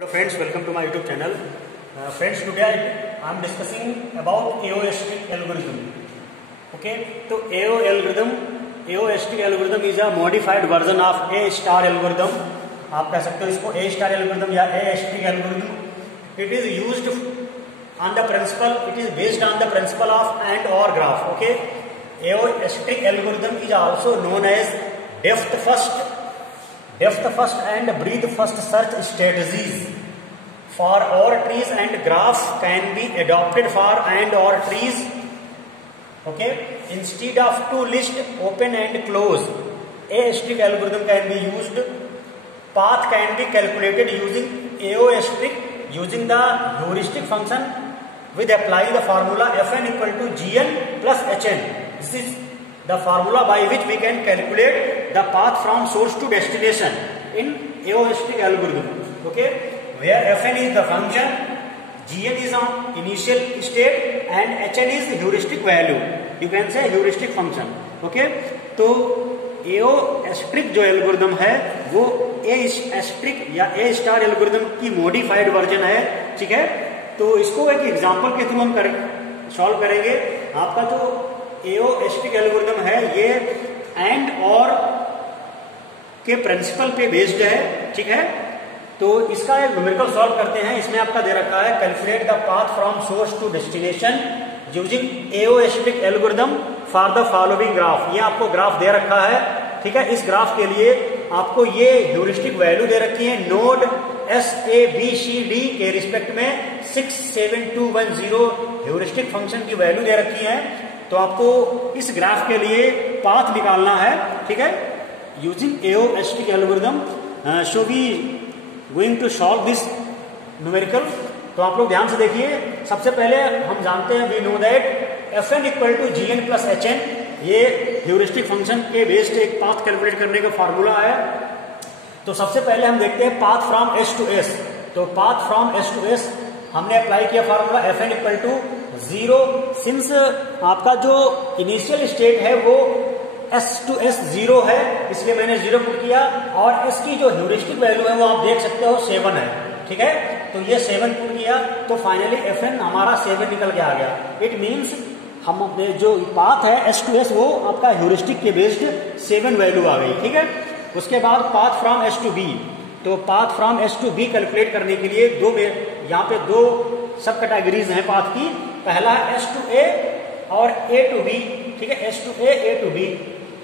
Hello friends, welcome to my YouTube channel. Friends, today I am discussing about AOSTRIC algorithm. Okay, so AOSTRIC algorithm is a modified version of A star algorithm. आप कह सकते हो इसको A star algorithm या AOSTRIC algorithm. It is used on the principle. It is based on the principle of and or graph. Okay, AOSTRIC algorithm is also known as depth first and breadth first search strategies for OR trees and graphs can be adopted for and OR trees. Okay, instead of to list open and close, AOSTRIC algorithm can be used. Path can be calculated using AOSTRIC using the heuristic function with applying the formula Fn equal to Gn plus Hn. This is the formula by which we can calculate the path from source to destination in AOSTRIC algorithm. Okay, where Fn is the function, Gn is on initial state and Hn is the heuristic value. You can say heuristic function. Okay, तो AOSTRIC जो algorithm है वो AOSTRIC या A star algorithm की modified version है. ठीक है, तो इसको एक एग्जांपल के थ्रू हम सॉल्व करेंगे. आपका जो AOSTRIC एल्गोरिथम है ये एंड और के प्रिंसिपल पे बेस्ड है. ठीक है, तो इसका एक न्यूमेरिकल सॉल्व करते हैं. इसमें आपका दे रखा है calculate the path from source to destination using AOSTRIC algorithm for the following graph. ये आपको ग्राफ दे रखा है. ठीक है, इस ग्राफ के लिए आपको ये ह्यूरिस्टिक वैल्यू दे रखी है. नोड SABCD के रिस्पेक्ट में 6, 7, 2, 1, 0 ह्यूरिस्टिक फंक्शन की वैल्यू दे रखी है. तो आपको इस ग्राफ के लिए पाथ निकालना है. ठीक है, using AOSTRIC algorithm. So we going to solve this numerical. तो आप लोग ध्यान से देखिए. सबसे पहले हम जानते हैं we know that Fn equal to Gn plus Hn. ये ह्यूरिस्टिक फंक्शन के बेस्ड एक पाथ कैलकुलेट करने का फॉर्मूला है. तो सबसे पहले हम देखते हैं path from S to S. तो path from S to S हमने अप्लाई किया formula Fn equal to 0. Since आपका जो इनिशियल स्टेट है वो S टू S 0 है, इसलिए मैंने 0 पुट किया. और S की जो ह्यूरिस्टिक वैल्यू है वो आप देख सकते हो 7 है. ठीक है, तो ये 7 पुट किया तो फाइनली Fn हमारा 7 निकल के आ गया. इट मीन्स हम अपने जो पाथ है S टू S वो आपका ह्यूरिस्टिक के बेस्ड 7 वैल्यू आ गई. ठीक है, उसके बाद path from S to B. तो path from S to B calculate करने के लिए यहाँ पे दो सब कैटेगरीज हैं पाथ की. पहला है S टू A और A टू B. ठीक है, S to A to B.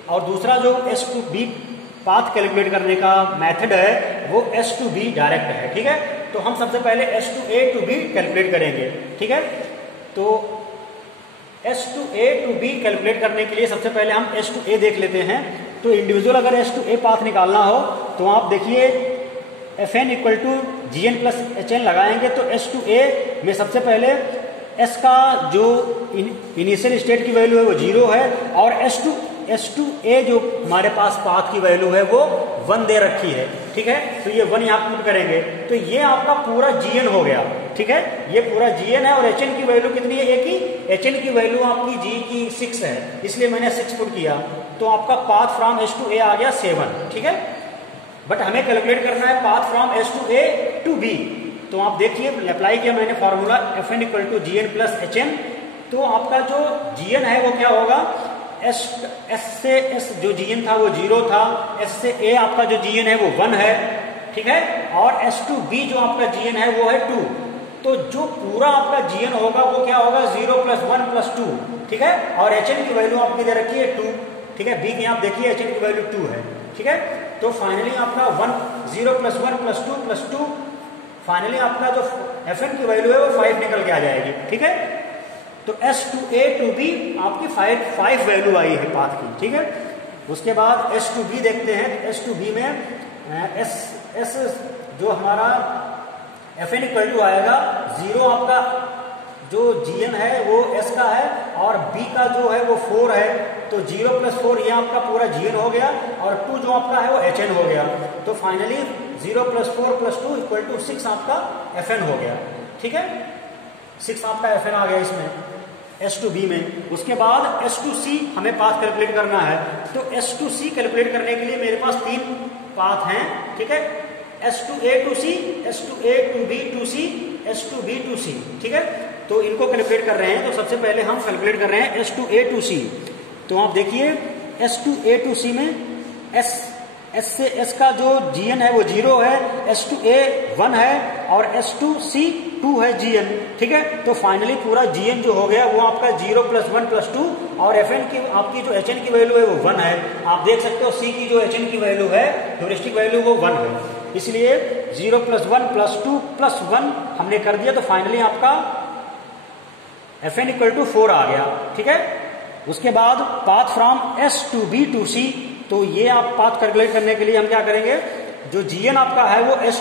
और दूसरा जो S to B path calculate करने का मेथड है वो S टू B डायरेक्ट है. ठीक है, तो हम सबसे पहले S to A to B calculate करेंगे. ठीक है, तो S to A to B calculate करने के लिए सबसे पहले हम S टू A देख लेते हैं. तो इंडिविजुअल अगर S टू A पाथ निकालना हो तो आप देखिए Fn equal to Gn plus Hn लगाएंगे. तो S टू A में सबसे पहले S का जो इनिशियल स्टेट की वैल्यू है वो 0 है और S टू A जो हमारे पास पाथ की वैल्यू है वो 1 दे रखी है. ठीक है, तो ये 1 यहाँ पुट करेंगे तो ये आपका पूरा Gn हो गया. ठीक है, ये पूरा Gn है और Hn की वैल्यू कितनी है? एक ही. Hn की वैल्यू आपकी G की 6 है, इसलिए मैंने 6 पुट किया. तो आपका path from S to A आ गया 7. ठीक है, बट हमें कैलकुलेट करना है path from S to A to B. तो आप देखिए अप्लाई किया मैंने formula Fn equal to Gn plus Hn. तो आपका जो Gn है वो क्या होगा? S से S जो Gn था वो 0 था. S से A आपका जो Gn है वो 1 है. ठीक है, और S टू B जो आपका Gn है वो है 2. तो जो पूरा आपका Gn होगा वो क्या होगा? 0 प्लस 1 प्लस 2. ठीक है, और Hn की वैल्यू आपकी दे रखी है 2. ठीक है, B की आप देखिए Hn की वैल्यू 2 है. ठीक है, तो फाइनली आपका 0 प्लस 1 प्लस 2 प्लस 2 फाइनली आपका जो Fn की वैल्यू है वो 5 निकल के आ जाएगी. ठीक है, तो S to A to B आपकी 5 वैल्यू आई है पाथ की. ठीक है, उसके बाद S टू B देखते हैं. S टू B में S जो हमारा Fn इक्वल टू आएगा 0. आपका जो Gn है वो S का है और B का जो है वो 4 है. तो 0 प्लस 4 ये आपका पूरा Gn हो गया और 2 जो आपका है वो Hn हो गया. तो finally 0 plus 4 plus 2 equal to 6 आपका Fn हो गया. ठीक है, 6 आपका Fn आ गया इसमें S टू B में. उसके बाद S टू C हमें पाथ कैलकुलेट करना है. तो S टू C कैलकुलेट करने के लिए मेरे पास 3 पाथ हैं. ठीक है, S to A to C, S to A to B to C, S to B to C. ठीक है, तो इनको कैलकुलेट कर रहे हैं। तो सबसे पहले हम कैलकुलेट कर रहे हैं S to A to C. तो आप देखिए एस टू ए टू सी में एस से एस का जो जीएन है वो 0 है, एस टू ए 1 है और एस टू सी 2 है जीएन। ठीक है, तो फाइनली पूरा जीएन जो हो गया वो आपका 0 + 1 + 2 और एफएन की आपकी जो एचएन की वैल्यू है वो 1 है। आप देख सकते हो सी की जो एचएन की वैल्यू है, ह्यूरिस्टिक वैल्यू वो 1 है, इसलिए 0 + 1 + 2 + 1 हमने कर दिया। तो फाइनली आपका एफएन = 4 आ गया। ठीक है, उसके बाद path from S to B to C, तो ये आप पाथ कैलकुलेट करने के लिए हम क्या करेंगे, जो जीएन आपका है वो एस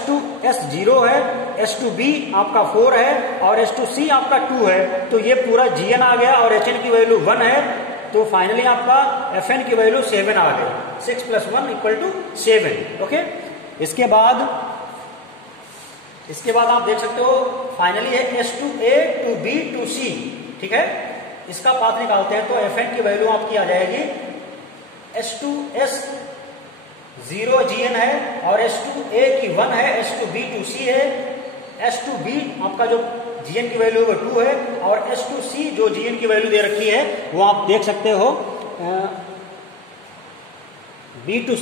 0 है, एस टू बी आपका 4 है और एस टू सी आपका 2 है। तो ये पूरा जीएन आ गया और एचएन की वैल्यू 1 है। तो फाइनली आपका एफएन की वैल्यू 7 आ गई, 6 + 1 = 7। ओके, इसके बाद आप देख सकते हो फाइनली है S to A to B to C. ठीक है, इसका पाथ निकालते हैं तो एफएन की वैल्यू आपकी आ जाएगी एस टू एस 0 जीएन है और एस टू ए की 1 है, एस टू बी टू सी है, एस टू बी आपका जो जीएन की वैल्यू वो 2 है और एस टू सी जो जीएन की वैल्यू दे रखी है वो आप देख सकते हो बी टू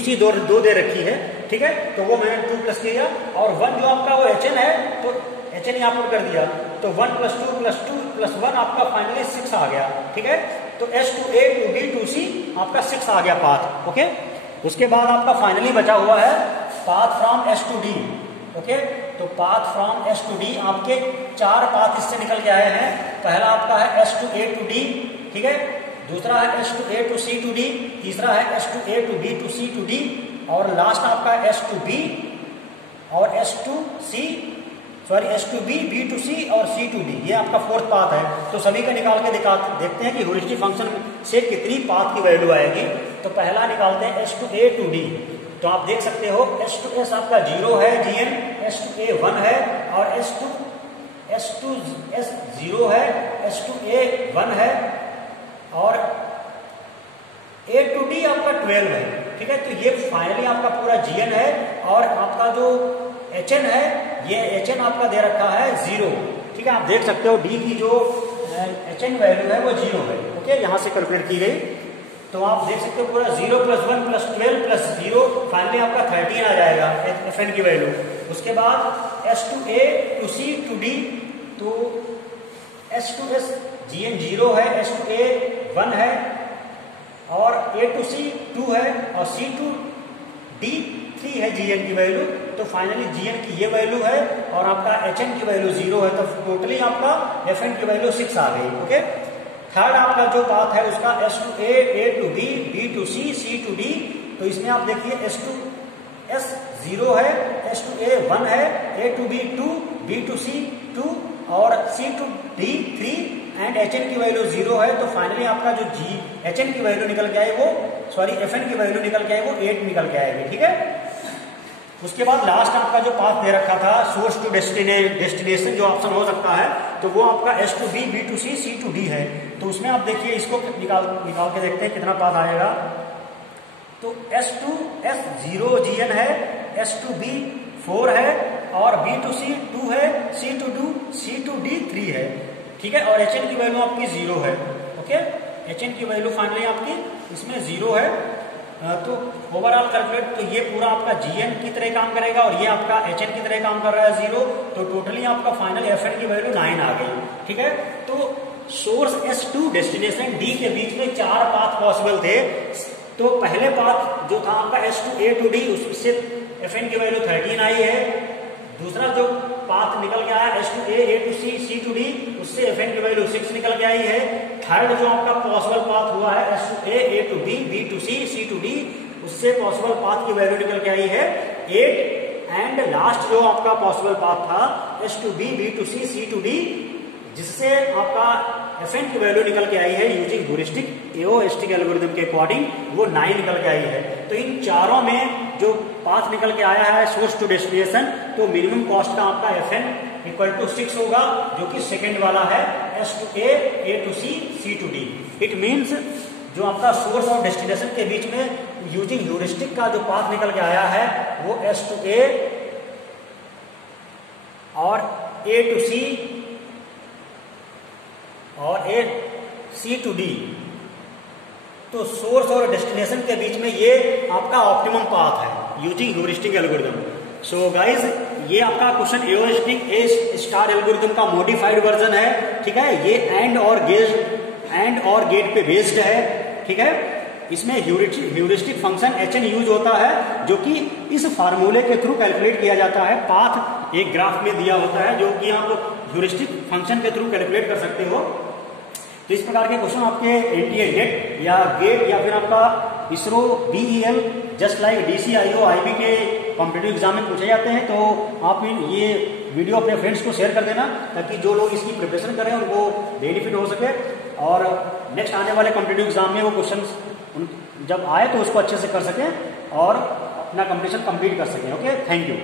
सी दो दे रखी है। ठीक है, तो वो मैंने 2 प्लस किया और 1 जो आपका वो एचएन है तो एचएन यहाँ पर कर दिया, तो 1 + 2 + 2 + 1 आपका फाइनली 6 आ गया। ठीक है, तो S to A to B to C आपका 6 आ गया पाथ। ओके, उसके बाद आपका फाइनली बचा हुआ है path from S to D. Okay, तो path from S to D आपके 4 पाथ इससे निकल के आए हैं। पहला आपका है S to A to D, ठीक है, दूसरा है S to A to C to D, तीसरा है S to A to B to C to D और लास्ट आपका एस टू बी और S to B, B to C और सी टू डी, ये आपका 4th पाथ है। तो सभी का निकाल के देखते हैं कि ह्यूरिस्टिक फंक्शन से कितनी पाथ की वैल्यू आएगी। तो पहला निकालते हैं S to A to D. तो आप देख सकते हो एस टू एस आपका 0 है जीएन, एस टू ए 1 है और एस टू एस 0 है, एस टू ए 1 है और ए टू डी आपका 12 है। ठीक है, तो ये फाइनली आपका पूरा जीएन है और आपका जो एचएन है ये एचएन आपका दे रखा है 0। ठीक है, आप देख सकते हो डी की जो एचएन वैल्यू है वो 0 है। ओके, यहां से कैलकुलेट की गई, तो आप देख सकते हो पूरा 0 + 1 + 12 + 0 फाइनली आपका 13 आ जाएगा एफएन की वैल्यू। उसके बाद S to A to C to D, तो एस टू एस जीएन 0 है, एस टू ए 1 है और ए टू सी 2 है और सी टू डी 3 है जीएन की वैल्यू। तो फाइनली जीएन की ये वैल्यू है और आपका एचएन की वैल्यू 0 है, तो टोटली आपका एफएन की वैल्यू 6 आ गई। ओके, थर्ड आपका जो पाथ है उसका S to A to B, B to C, C to D. तो इसमें आप देखिए एस टू एस 0 है, एस टू ए 1 है, ए टू बी 2, बी टू सी 2 और C to D 3 and HN की वैल्यू 0 है। तो फाइनली आपका जो एचएन की वैल्यू निकल के आए वो एफएन की वैल्यू निकल के आए वो 8 निकल के आएगी। ठीक है, उसके बाद लास्ट आपका जो पाथ दे रखा था सोर्स टू डेस्टिनेशन जो ऑप्शन हो सकता है, तो वो आपका S to B, B to C, C to D है। तो उसमें आप देखिए इसको निकाल के देखते हैं कितना पाथ आएगा। तो एस टू एस 0 जीएन है, एस टू बी 4 है और बी टू सी 2 है, सी टू डी 3 है। ठीक है, और एचएन की वैल्यू आपकी 0 है। ओके, एचएन की वैल्यू फाइनली आपकी इसमें 0 है। तो ओवरऑल कैलकुलेट, तो ये पूरा आपका जीएन की तरह काम करेगा और ये आपका एचएन की तरह काम कर रहा है 0। तो टोटली आपका फाइनल एफएन की वैल्यू 9 आ गई। ठीक है, तो source S to destination D के बीच में 4 पाथ पॉसिबल थे। तो पहले पाथ जो था आपका S to A to D, उससे एफएन की वैल्यू 13 आई है। दूसरा जो पाथ निकल के आया S to A to C, C to D, उससे एफएन की वैल्यू 6 निकल के आई है। थर्ड जो आपका पॉसिबल पाथ हुआ है S to A to B, B to C, C to D, उससे पॉसिबल पाथ की वैल्यू निकल के आई है 8। एंड लास्ट जो आपका पॉसिबल पाथ था S to B, B to C, C to D, जिससे आपका एफएन की वैल्यू निकल के आई है यूजिंग ह्यूरिस्टिक एओएसटी के एल्गोरिथम के अकॉर्डिंग वो 9 निकल के आई है। तो इन चारों में जो पाथ निकल के आया है सोर्स टू डेस्टिनेशन, तो मिनिमम कॉस्ट का आपका एफएन = 6 होगा, जो कि सेकेंड वाला है S to A to C, C to D. It means जो आपका सोर्स और डेस्टिनेशन के बीच में यूजिंग ह्यूरिस्टिक का जो पाथ निकल के आया है वो S to A और A to C और C to D। तो सोर्स और डेस्टिनेशन के बीच में ये आपका ऑप्टिमम पाथ है using heuristic algorithm. So guys ये आपका क्वेश्चन एओस्टिक ए स्टार एल्गोरिथम का मॉडिफाइड वर्जन है, ठीक है। ये एंड और गेट पे बेस्ड है, ठीक है। इसमें ह्यूरिस्टिक फंक्शन HN यूज होता है जो कि इस फार्मूले के थ्रू कैलकुलेट किया जाता है। पाथ एक ग्राफ में दिया होता है जो कि आप ह्यूरिस्टिक फंक्शन के थ्रू कैलकुलेट कर सकते हो। तो इस प्रकार के क्वेश्चन आपके एनटीए नेट या गेट या फिर आपका ISRO BEL just like DCIO IB के कॉम्पिटिटिव एग्जाम में पूछे जाते हैं। तो आप ये वीडियो अपने फ्रेंड्स को शेयर कर देना ताकि जो लोग इसकी प्रिपरेशन करें उनको बेनिफिट हो सके और नेक्स्ट आने वाले कॉम्पिटिटिव एग्जाम में वो क्वेश्चन जब आए तो उसको अच्छे से कर सकें और अपना कंपटीशन कंप्लीट कर सकें। Okay, thank you.